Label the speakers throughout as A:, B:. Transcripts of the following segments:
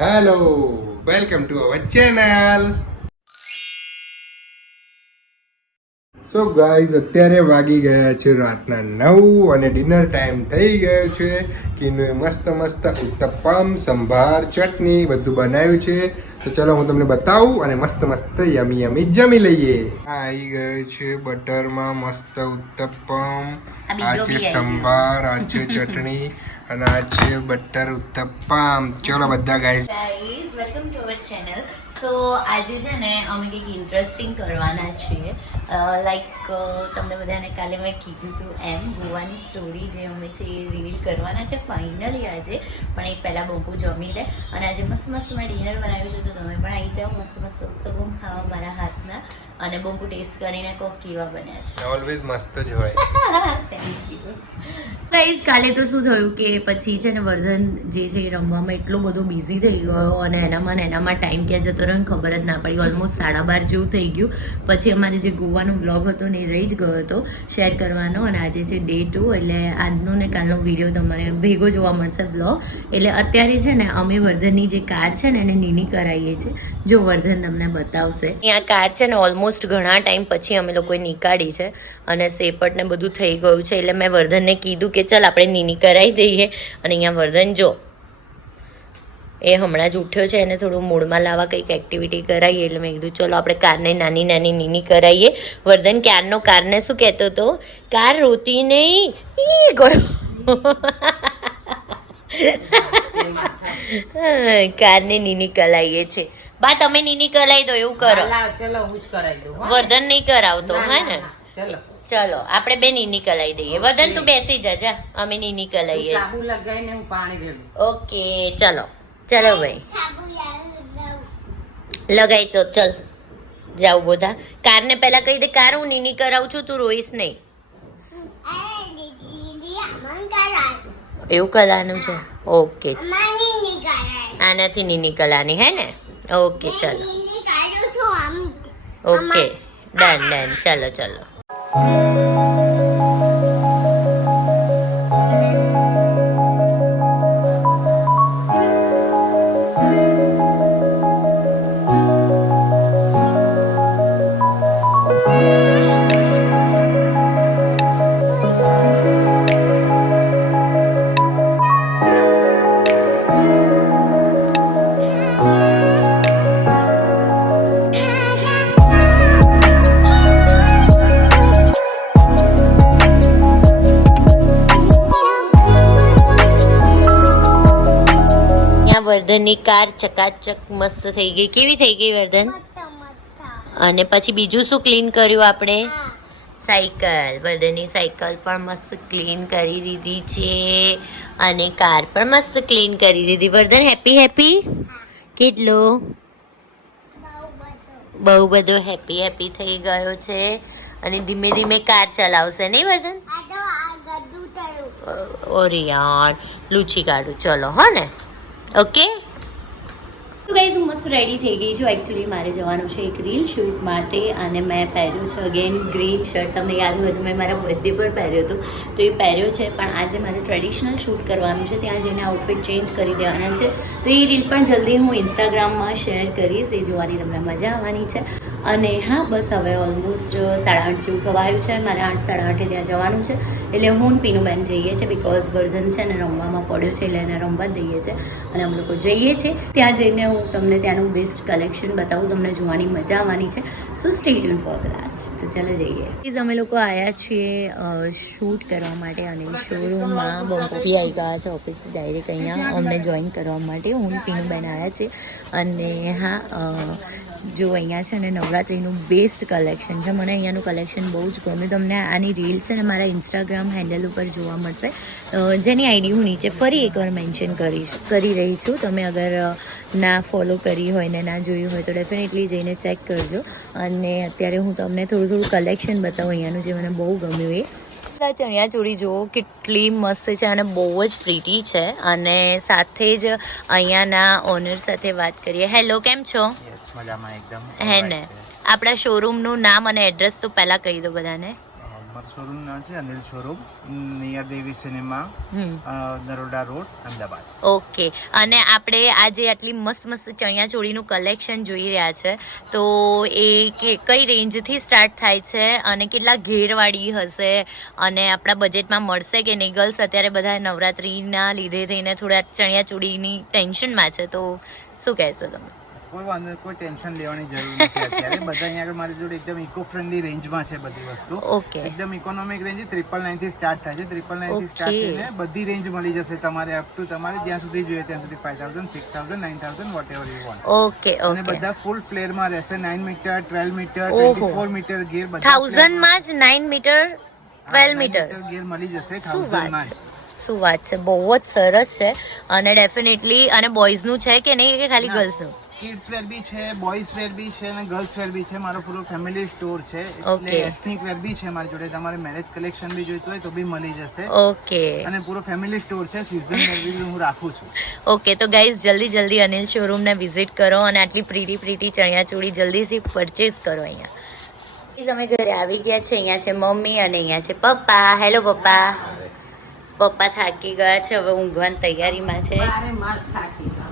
A: Hello welcome to our channel so guys અત્યારે વાગી ગયા છે રાતના નવ અને ડિનર ટાઈમ થઈ ગયો છે. કિનુએ મસ્ત મસ્ત ઉત્તપમ સંભાર ચટણી બધું બનાવ્યું છે. તો ચલો હું તમને બતાવું અને મસ્ત મસ્ત યમી યમી જમી લઈએ. આવી ગયો છે બટરમાં મસ્ત ઉત્તપમ.
B: આ
A: છે
B: બી આવી ગયો.
A: સંભાર આ છે ચટણી. અને આ છે બટર ઉત્તપમ. ચલો બધા guys
B: guys welcome to our channel so આજે છે ને અમે કંઈક ઇન્ટરેસ્ટિંગ કરવાના છીએ. લાઈક તમને બધાને કાલે મેં કીધું હતું એમ ગોવાની સ્ટોરી જે અમે છે એ રિવીલ કરવાના છે ફાઇનલી આજે. પણ એ પહેલાં બમ્પુ જમી લે. અને આજે મસ્ત મસ્ત મેં ડિનર બનાવ્યું છે તો તમે પણ આવી જાઓ મસ્ત મસ્ત ઉત્તમ ખાવા મારા હાથના. અને બમ્પુ ટેસ્ટ કરીને કહો કેવા બન્યા છે.
A: ઓલવેઝ મસ્ત જ હોય.
B: થેન્ક યુ ગાઈઝ કાલે તો શું થયું કે પછી છે ને વર્ધન જે છે એ રમવામાં એટલો બધો બિઝી થઈ ગયો અને એનામાં એનામાં ટાઈમ ક્યાં જતો રહ્યો ખબર જ ના પડી. ઓલમોસ્ટ સાડા બાર જેવું થઈ ગયું. પછી અમારે જે ગોવાનો બ્લોગ હતો ને એ રહી જ ગયો હતો. શેર કરવાનો. અને આજે છે ડે ટુ એટલે આજનો ને કાલનો વીડિયો તમારે ભેગો જોવા મળશે બ્લોગ એટલે અત્યારે છે ને અમે વર્ધનની જે કાર છે ને એને નીની કરાવીએ છીએ. જો વર્ધન તમને બતાવશે. ત્યાં કાર છે ને ઓલમોસ્ટ ઘણા ટાઈમ પછી અમે લોકોએ નીકાળી છે. અને સેપટને બધું થઈ ગયું છે. એટલે મેં વર્ધનને કીધું કે ચાલ આપણે નીની કરાવી દઈએ. અને અહીંયા વર્ધન જો એ હમણાં જ ઉઠ્યો છે એને થોડું મૂળમાં લાવવા કંઈક એક્ટિવિટી કરાવીએ એટલે મેં કીધું ચલો આપણે કારને નાની નાની નીની કરાવીએ વર્ધન ક્યારનો કારને શું કહેતો હતો? કાર રોતી નહીં. ઈ ગયો. કારને નીની કલાઈએ છે. બા તમે નીની કલાઈ દો એવું કરો.
C: ચલો હું જ કરાવી દઉં
B: વર્ધન નહીં કરાવતો હે
C: ને ચલો.
B: ચલો આપણે બે નીની કલાઈ દઈએ. વર્ધન તું બેસી જા જા. અમે નીની કલાઈએ.
C: સાબુ લગાવીને હું પાણી
B: ઓકે ચલો. ચલો ભાઈ. લગાઈ ચો ચલ. જાઉં બધા કારને પહેલાં કહી દે કાર હું નીની કરાવું છું તું રોઈશ નહીં. એવું કલાનું છે? ઓકે. આનાથી નીની કલાની હે ને? ઓકે ચલો. ઓકે. Done done. ચલો ચલો. વર્ધનની કાર ચકાચક મસ્ત થઈ ગઈ. કેવી થઈ ગઈ વર્ધન? અને પછી બીજું શું ક્લીન કર્યું આપણે? સાયકલ. વર્ધનની સાયકલ પણ મસ્ત ક્લીન કરી દીધી છે. અને કાર પણ મસ્ત ક્લીન કરી દીધી. વર્ધન હેપી હેપી કેટલો? બહુ બધો. હેપી હેપી થઈ ગયો છે. અને ધીમે ધીમે કાર ચલાવશે નહીં વર્ધન? ઓરિયા લૂછી કાઢું ચલો હો ને. ઓકે તો ગાઈઝ હું મસ્ત રેડી થઈ ગઈ છું. એકચ્યુઅલી મારે જવાનું છે એક રીલ શૂટ માટે અને મેં પહેર્યું છે અગેન ગ્રીન શર્ટ તમને યાદ હોય તો મેં મારા બર્થડે પર પહેર્યો હતો. તો એ પહેર્યો છે, પણ આજે મારે ટ્રેડિશનલ શૂટ કરવાનું છે. ત્યાં જઈને આઉટફિટ ચેન્જ કરી દેવાના છે. તો એ રીલ પણ જલ્દી હું ઇન્સ્ટાગ્રામમાં શેર કરીશ. એ જોવાની તમને મજા આવવાની છે. અને હા, બસ હવે ઓલમોસ્ટ સાડા આઠ જેવું થવાયું છે. મારે આઠ સાડા આઠે ત્યાં જવાનું છે. એટલે હું ને પીનુબેન જઈએ છીએ બિકોઝ વર્ધન છે ને રમવામાં પડ્યો છે એટલે એને રમવા દઈએ છીએ. અને અમે લોકો જઈએ છીએ. ત્યાં જઈને હું તમને ત્યાંનું બેસ્ટ કલેક્શન બતાવું. તમને જોવાની મજા આવવાની છે. So stay tuned for the last તો ચાલો જઈએ. પ્લીઝ અમે લોકો આવ્યા છીએ શૂટ કરવા માટે અને શોરૂમમાં બહુથી આવી છે ઓફિસ ડાયરેક્ટ અહીંયા. અમને જોઈન કરવા માટે. હું ને પીનુબેન આવ્યા છે અને હા જો અહીંયા છે ને નવરાત્રિનું બેસ્ટ કલેક્શન છે. મને અહીંયાનું કલેક્શન બહુ જ ગમ્યું. તમને આની રીલ છે ને મારા ઇન્સ્ટાગ્રામ હેન્ડલ ઉપર જોવા મળશે. જેની આઈડી હું નીચે ફરી એકવાર મેન્શન કરીશ, કરી રહી છું. તમે અગર ના ફોલો કરી હોય ને ના જોયું હોય તો ડેફિનેટલી જઈને ચેક કરજો. અને અત્યારે હું તમને થોડું થોડું કલેક્શન બતાવું અહીંયાનું જે મને બહુ ગમ્યું એ. આ ચણિયા ચોળી જુઓ કેટલી મસ્ત છે અને બહુ જ પ્રીટી છે. અને સાથે જ અહીંયાના ઓનર સાથે વાત કરીએ. હેલો કેમ છો?
D: મજામાં એકદમ.
B: હે ને? આપણા શોરૂમનું નામ અને એડ્રેસ તો પહેલાં કહી દો બધાને.
D: અ, શોરૂમ નામ છે Anil showroom near Devi cinema Naroda road Ahmedabad.
B: Okay. અને આપણે આજે આટલી મસ્ત મસ્ત ચણિયા ચોળીનું કલેક્શન જોઈ રહ્યા છે. તો એ કઈ રેન્જથી સ્ટાર્ટ થાય છે અને કેટલા ઘેરવાળી હશે અને આપણા બજેટમાં મળશે કે નહીં? ગર્લ્સ અત્યારે બધા નવરાત્રિના લીધે થઈને થોડા ચણિયા ચોળીની ટેન્શનમાં છે. તો શું કહેશો તમે?
D: કોઈ વાંધો કોઈ ટેન્શન લેવાની જરૂર નથી અત્યારે. બધા અહીંયા આગળ મારી જોડે એકદમ ઇકો ફ્રેન્ડલી રેન્જમાં છે બધી વસ્તુ.
B: ઓકે
D: એકદમ ઇકોનોમિક રેન્જ ટ્રિપલ નાઇનથી સ્ટાર્ટ થાય છે. ટ્રિપલ નાઇનથી સ્ટાર્ટ. થઈને બધી રેન્જ મળી જશે તમારે અપ ટુ તમારે જ્યાં સુધી જોઈએ ત્યાં સુધી five thousand six thousand nine thousand whatever you want
B: okay
D: અને બધા ફૂલ ફ્લેરમાં રહેશે. Nine meter twelve meter twenty four meter ગેર બધા
B: થાઉઝન્ડમાં જ નાઇન મીટર ટ્વેલ્વ મીટર
D: ગેર મળી જશે.
B: થાઉઝન્ડમાં શું વાત છે? બહુ જ સરસ છે. અને ડેફિનેટલી અને બોયઝનું છે કે નહીં? કે ખાલી
D: ના.
B: ગર્લ્સનું
D: કિડ્સ વેર બી છે બોયઝ વેર બી છે અને ગર્લ્સ વેર બી છે. મારો પૂરો ફેમિલી સ્ટોર છે. એટલે એથનિક વેર બી છે મારી જોડે. તમારે મેરેજ કલેક્શન બી જોઈતું હોય તો બી મળી જશે.
B: ઓકે
D: અને પૂરો ફેમિલી સ્ટોર છે સીઝન વેર બી હું રાખું છું.
B: ઓકે તો ગાઈઝ જલ્દી જલ્દી અનિલ શોરૂમને વિઝિટ કરો અને આટલી પ્રીટી પ્રીટી ચણિયાચોળી જલ્દીથી પરચેસ કરો અહીંયા. Guys, અમે ઘરે આવી ગયા છે. અહીંયા છે મમ્મી અને અહીંયા છે પપ્પા. હેલો પપ્પા. પપ્પા થાકી ગયા છે. હવે ઊંઘવાની તૈયારીમાં છે
C: મારે મસ્ત થાકી ગયો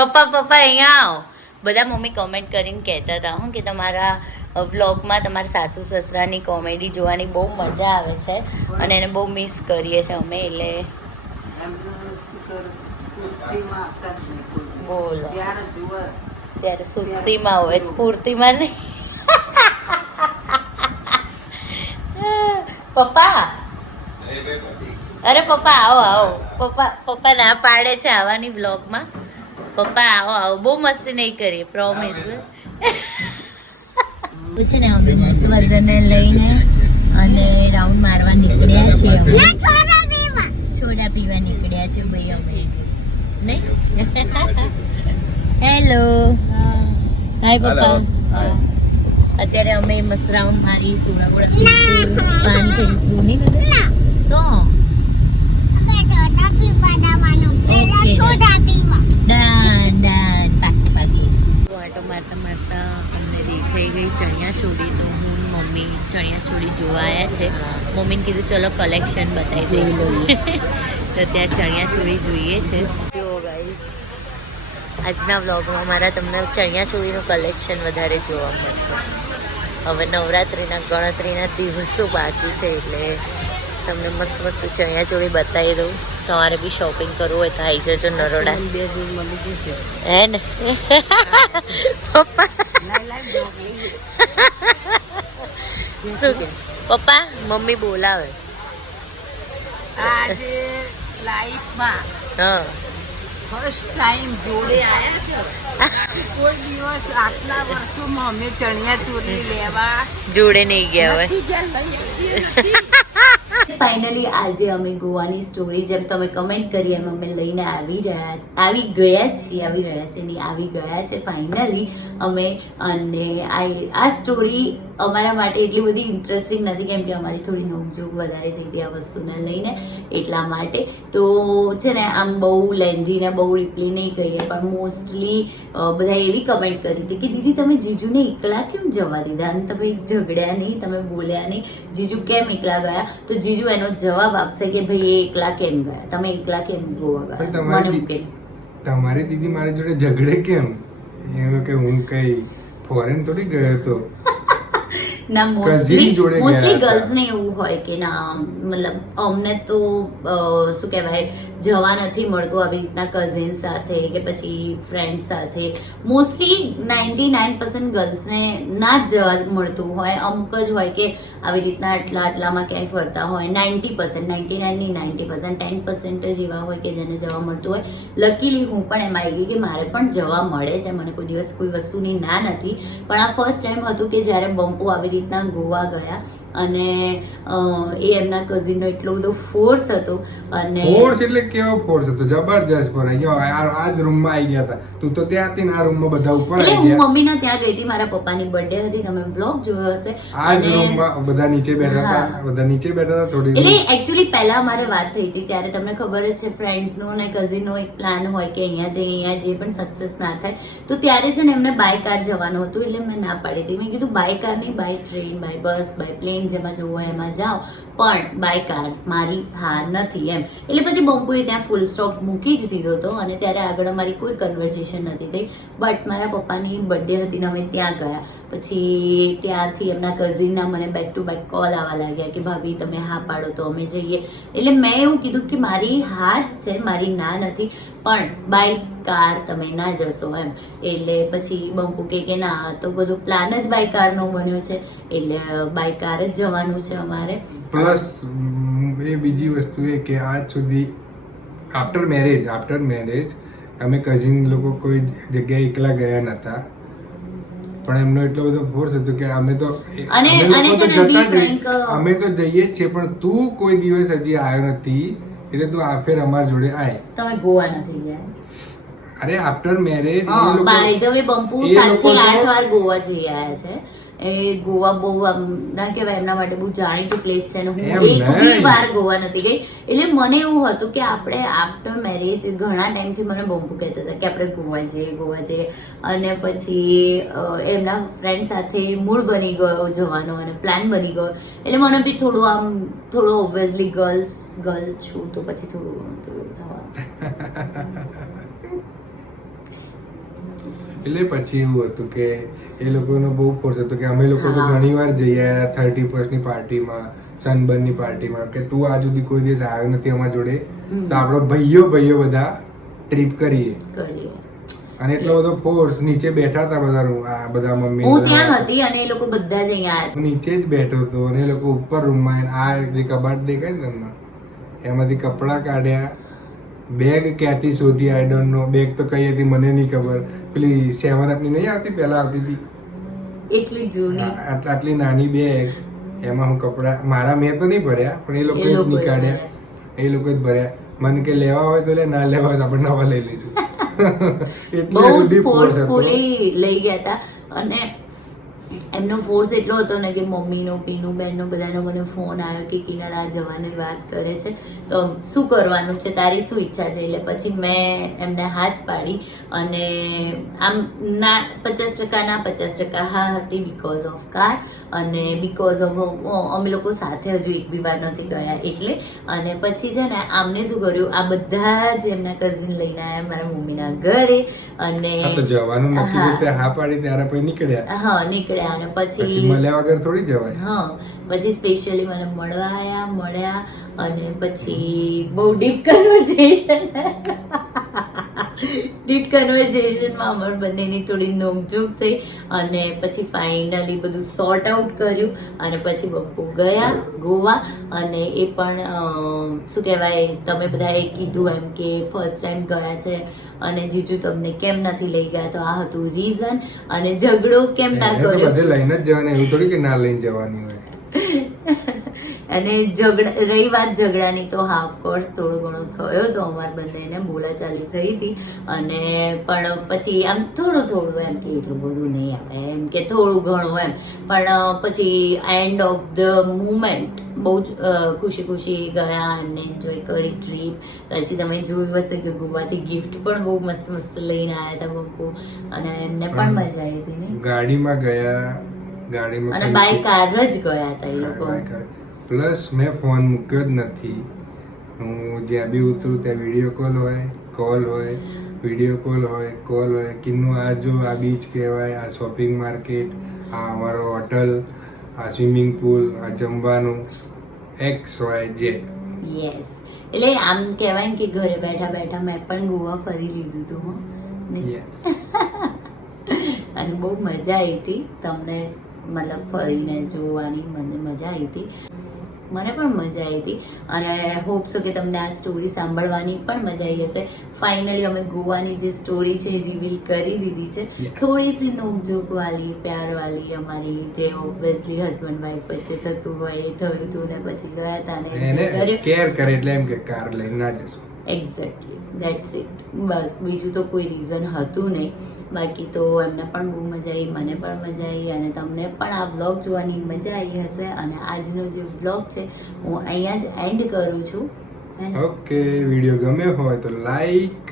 B: પપ્પા પપ્પા અહીંયા આવો. બધા મમ્મી કોમેન્ટ કરીને કહેતા હતા હું કે તમારા વ્લોગમાં તમારા સાસુ સસરાની કોમેડી જોવાની બહુ મજા આવે છે અને એને બહુ મિસ કરીએ છીએ અમે એટલે. બોલો. ત્યારે સુસ્તીમાં હોય સ્ફૂર્તિમાં નહીં. પપ્પા. અરે પપ્પા આવો આવો. પપ્પા પપ્પા ના પાડે છે આવવાની વ્લોગમાં પપ્પા આવો આવો બહુ મસ્તી નહીં કરી પ્રોમિસ છે ને અમે મસ્ત વર્ધનને લઈને અને રાઉન્ડ મારવા નીકળ્યા છીએ અમે. છોડા પીવા. નીકળ્યા છે ભાઈ અમે. નહીં? હેલો હાય પપ્પા. અત્યારે અમે મસ્ત રાઉન્ડ મારી પીશું પાન કરીશું નહીં? છોડા તો ડન ડન પાકી પાકી આટો મારતા મારતા અમને દેખાઈ ગઈ ચણિયા ચોળી તો હું મમ્મી ચણિયા ચોળી જોવા આવ્યા છે. મમ્મીને કીધું ચલો કલેક્શન બતાવી દઈએ તો ત્યાં ચણિયા ચોળી જોઈએ છે. જો ગાઈસ આજના વ્લોગમાં મારા તમને ચણિયા ચોળીનું કલેક્શન વધારે જોવા મળશે. હવે નવરાત્રિના ગણતરીના દિવસો બાકી છે એટલે તમને મસ્ત મસ્ત ચણિયા ચોળી બતાવી દઉં. તમારે બી શોપિંગ કરવું હોય તો આવી જજો નરોડા. હે ને? પપ્પા? શું કે? પપ્પા મમ્મી બોલાવે.
C: આજે લાઈફમાં
B: હા.
C: ફર્સ્ટ ટાઈમ જોડે આવ્યા છે? કોઈ દિવસ આટલા વર્ષોમાં અમે ચણિયા ચોરી લેવા
B: જોડે નહીં ગયા હોય. ફાઇનલી આજે અમે ગોવાની સ્ટોરી જેમ તમે કમેન્ટ કરી એમ અમે લઈને આવી રહ્યા આવી ગયા છીએ, આવી રહ્યા છે નહીં આવી ગયા છે ફાઇનલી અમે. અને આ સ્ટોરી અમારા માટે એટલી બધી ઇન્ટરેસ્ટિંગ નથી કેમ કે અમારી થોડી નોકજોક વધારે થઈ ગઈ આ વસ્તુને લઈને એટલા માટે. તો છે ને, આમ બહુ લેન્ધી બહુ ડીપલી નહીં કહીએ પણ મોસ્ટલી બધા એવી કમેન્ટ કરી હતી કે, દીદી, તમે જીજુને એકલા કેમ જવા દીધા? અને તમે ઝઘડ્યા નહીં, તમે બોલ્યા નહીં. જીજુ કેમ એકલા ગયા? તો જીજુ એનો જવાબ આપશે કે ભાઈ એ એકલા કેમ ગયા? તમે એકલા કેમ ગોવા ગયા?
A: તમારી
B: મને મૂકે.
A: તમારી દીદી મારી જોડે ઝઘડે કેમ? એમ કે હું કઈ ફોરેન થોડી ગયો હતો.
B: ના મોસ્ટલી મોસ્ટલી ગર્લ્સને એવું હોય કે ના મતલબ અમને તો શું કહેવાય જવા નથી મળતું આવી રીતના કઝિન સાથે કે પછી ફ્રેન્ડ સાથે. મોસ્ટલી નાઇન્ટી નાઇન પર્સન્ટ ગર્લ્સને ના જ જવા મળતું હોય. અમુક જ હોય કે આવી રીતના આટલા આટલામાં ક્યાંય ફરતા હોય. નાઇન્ટી પર્સન્ટ નાઇન્ટી નાઇનની નાઇન્ટી પર્સન્ટ ટેન પર્સન્ટ જ એવા હોય કે જેને જવા મળતું હોય. લકીલી હું પણ એમાં આવી ગઈ કે મારે પણ જવા મળે છે. મને કોઈ દિવસ કોઈ વસ્તુની ના નથી. પણ આ ફર્સ્ટ ટાઈમ હતું કે જ્યારે બમ્પો આવી રીતના ગોવા ગયા અને એ એમના કઝિનનો એટલો બધો ફોર્સ હતો અને
A: ફોર્સ એટલે કેવો ફોર્સ હતો? જબરજસ્ત પર અહીંયા આ જ રૂમમાં આવી ગયા હતા. તું તો ત્યાં હતી આ રૂમમાં બધા ઉપર આવી ગયા.
B: મમ્મીના ત્યાં ગઈ હતી મારા પપ્પાની બર્થડે હતી તમે બ્લોગ જોયો હશે.
A: આ જ રૂમમાં બધા નીચે બેઠા હતા. બધા નીચે બેઠા હતા થોડી
B: એટલે એકચ્યુઅલી પહેલા અમારે વાત થઈ હતી ત્યારે તમને ખબર જ છે ફ્રેન્ડ્સનો અને કઝિનનો એક પ્લાન હોય કે અહીંયા જઈએ અહીંયા જઈએ પણ સક્સેસ ના થાય. તો ત્યારે છે ને એમને બાય કાર જવાનું હતું એટલે મેં ના પાડી હતી. મેં કીધું બાય કાર નહીં by train by bus by plane જેમાં જવું હોય એમાં જાઓ. પણ બાય કાર મારી હાર નથી, એમ. એટલે પછી બંપુએ ત્યાં ફૂલ સ્ટોપ મૂકી જ દીધો હતો અને ત્યારે આગળ અમારી કોઈ કન્વર્ઝેશન નથી થઈ. બટ મારા પપ્પાની બર્થડે હતી ને અમે ત્યાં ગયા. પછી ત્યાંથી એમના કઝિનના મને બેક ટુ બેક કોલ આવવા લાગ્યા કે, ભાભી, તમે હા પાડો તો અમે જઈએ. એટલે મેં એવું કીધું કે, મારી હા જ છે, મારી ના નથી, પણ બાય કાર તમે ના જશો, એમ. એટલે પછી બંકુ કે કે, ના તો બધું પ્લાન જ બાય કારનો બન્યો છે. એટલે બાય કાર જ જવાનું છે અમારે.
A: પ્લસ એ બીજી વસ્તુ એ કે આજ સુધી આફ્ટર મેરેજ આફ્ટર મેરેજ અમે કઝિન લોકો કોઈ જગ્યાએ એકલા ગયા નહોતા પણ એમનો એટલો બધો ફોર્સ હતો કે અમે તો અમે તો જઈએ જ છીએ પણ તું કોઈ દિવસ હજી આવ્યો નથી એટલે તું આ ફેર અમાર જોડે આય.
B: તમે ગોવા નથી ગયા.
A: અરે after marriage
B: by the way બંપુ
A: સાથે
B: આઠ વાર ગોવા જઈ આવ્યા છે. એ ગોવા બહુ આમ ના કહેવાય એમના માટે બહુ જાણીતું પ્લેસ છે અને હું એક બી વાર ગોવા નથી ગઈ. એટલે મને એવું હતું કે આપણે આફ્ટર મેરેજ ઘણા ટાઈમથી મને બંપુ કહેતા હતા કે આપણે ગોવા જઈએ ગોવા જઈએ. અને પછી એમના ફ્રેન્ડ સાથે મૂળ બની ગયો જવાનો અને પ્લાન બની ગયો. એટલે મને બી થોડું આમ થોડું ઓબ્વિયસલી ગર્લ ગર્લ છું તો પછી થોડું થોડું થવાનું.
A: એટલે પછી એવું હતું કે એ લોકોનો બહુ ફોર્સ હતો કે અમે લોકો તો ઘણી વાર જઈ આવ્યા થર્ટી ફર્સ્ટની પાર્ટીમાં સનબર્નની પાર્ટીમાં કે તું આજ સુધી કોઈ દિવસ આવ્યો નથી અમારા જોડે તો આપણો ભાઈઓ ભાઈઓ બધા ટ્રીપ કરીએ. અને એટલો બધો ફોર્સ નીચે બેઠા હતા બધા આ બધા મમ્મી
B: હું ત્યાં હતી અને એ લોકો બધા જ અહીંયા
A: નીચે જ બેઠો હતો અને એ લોકો ઉપર રૂમમાં આ જે કબાટ દેખાય ને તમને એમાંથી કપડાં કાઢ્યા બેગ ક્યાંથી શોધી? આઈ ડોન્ટ નો બેગ તો કઈ હતી મને નહીં ખબર. પેલી સેવન અપની નહીં આવતી? પહેલા આવતી હતી.
B: એટલી જૂની.
A: આટલી નાની બેગ એમાં હું કપડાં મારા મેં તો નહીં ભર્યા પણ એ લોકો જ નીકાળ્યા. એ લોકો જ ભર્યા. મને કે લેવા હોય તો લે ના લેવા હોય તો આપણે નવા લઈ લઈશું. એટલે સુધી
B: લઈ ગયા હતા. અને એમનો ફોર્સ એટલો હતો ને કે મમ્મીનો પીનું બેનનો બધાનો મને ફોન આવ્યો કે કિનલ આ જવાની વાત કરે છે. તો શું કરવાનું છે? તારી શું ઈચ્છા છે? એટલે પછી મેં એમને હા જ પાડી અને આમ ના પચાસ ટકા ના પચાસ ટકા હા હતી બીકોઝ ઓફ કાર અને બિકોઝ ઓફ અમે લોકો સાથે હજુ એક બી વાર નથી ગયા એટલે. અને પછી છે ને આમને શું કર્યું? આ બધા જ એમના કઝિન લઈને આવ્યા મારા મમ્મીના ઘરે અને
A: હા જવાનું પાડી ત્યારે પછી નીકળ્યા.
B: હા નીકળ્યા. અને
A: પછી મળ્યા વગર થોડી જવાય
B: હા પછી સ્પેશિયલી મને મળવા આવ્યા મળ્યા અને પછી બહુ ડીપ કન્વર્ઝેશન ડીપ કન્વર્ઝેશનમાં અમાર બંનેની થોડી નોકઝોક થઈ અને પછી ફાઇનલી બધું સોર્ટ આઉટ કર્યું અને પછી બપ્પુ ગયા ગોવા અને એ પણ શું કહેવાય તમે બધાએ કીધું એમ કે ફર્સ્ટ ટાઈમ ગયા છે અને જીજુ તમને કેમ નથી લઈ ગયા તો આ હતું રીઝન અને ઝઘડો કેમ ના કર્યો?
A: લઈને જ જવાની એવું થોડી કે ના લઈને જવાની
B: અને ઝઘડા રહી વાત ઝઘડાની તો હા ઓફકોર્સ થોડો ઘણો થયો તો અમાર બંનેને બોલાચાલી થઈ હતી. અને પણ પછી આમ થોડું થોડું એમ કે એટલું બધું નહીં આવે એમ કે થોડું ઘણું એમ. પણ પછી એન્ડ ઓફ ધ મુમેન્ટ બહુ જ ખુશી ખુશી ગયા એમને એન્જોય કરી ટ્રીપ પછી તમે જોયું હશે કે ગોવાથી ગિફ્ટ પણ બહુ મસ્ત મસ્ત લઈને આવ્યા હતા બપુ અને એમને પણ મજા આવી હતી ને.
A: ગાડીમાં ગયા ગાડીમાં
B: અને બાય કાર જ ગયા હતા એ લોકો.
A: પ્લસ મેં ફોન મૂક્યો જ નથી. હું જ્યાં બી ઉતરું ત્યાં વીડિયો કોલ હોય કોલ હોય વીડિયો કોલ હોય કોલ હોય. કિન્નું આ જો આ બીચ કહેવાય આ શોપિંગ માર્કેટ આ અમારો હોટલ આ સ્વિમિંગ પુલ આ જમવાનું એક્સ વાય ઝેડ
B: યસ એટલે આમ કહેવાય કે ઘરે બેઠા બેઠા મેં પણ ગોવા ફરી લીધું હતું હો.
A: યસ
B: અને બહુ મજા આવી હતી. તમને મતલબ ફરીને જોવાની મને મજા આવી હતી. મને પણ મજા આવી હતી. અને હોપ છો કે તમને આ સ્ટોરી સાંભળવાની પણ મજા આવી હશે. ફાઇનલી અમે ગોવાની જે સ્ટોરી છે રિવીલ કરી દીધી છે. થોડી સી નોકઝોક વાળી પ્યાર વાળી અમારી જે ઓબ્વિયસલી હસબન્ડ વાઈફ વચ્ચે થતું હોય એ થયું હતું ને પછી ગયા હતા ને
A: કેર કરે એટલે એમ કે કાર લઈને ના જશું.
B: એક્ઝેક્ટલી દેટ્સ ઇટ બસ, બીજું તો કોઈ રીઝન હતું નહીં. બાકી તો એમને પણ બહુ મજા આવી, મને પણ મજા આવી અને તમને પણ આ બ્લોગ જોવાની મજા આવી હશે. અને આજનો જે બ્લોગ છે, હું અહીંયા જ એન્ડ કરું છું?
A: ઓકે વીડિયો ગમ્યો હોય તો લાઈક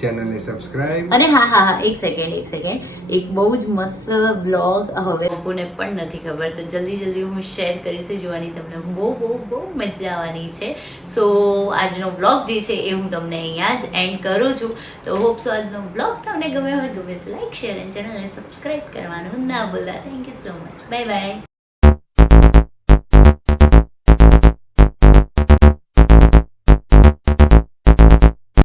A: ચેનલને સબસ્ક્રાઇબ.
B: અને હા હા હા, એક સેકન્ડ એક સેકન્ડ એક બહુ જ મસ્ત બ્લોગ હવે લોકોને પણ નથી ખબર. તો જલ્દી જલ્દી હું શેર કરીશ જોવાની તમને બહુ બહુ બહુ મજા આવવાની છે. સો આજનો બ્લોગ જે છે એ હું તમને અહીંયા જ એન્ડ કરું છું. તો હોપ સો આજનો બ્લોગ તમને ગમે હોય ગમે તો લાઈક શેર અને ચેનલને સબસ્ક્રાઇબ કરવાનું ના ભૂલતા thank you so much bye bye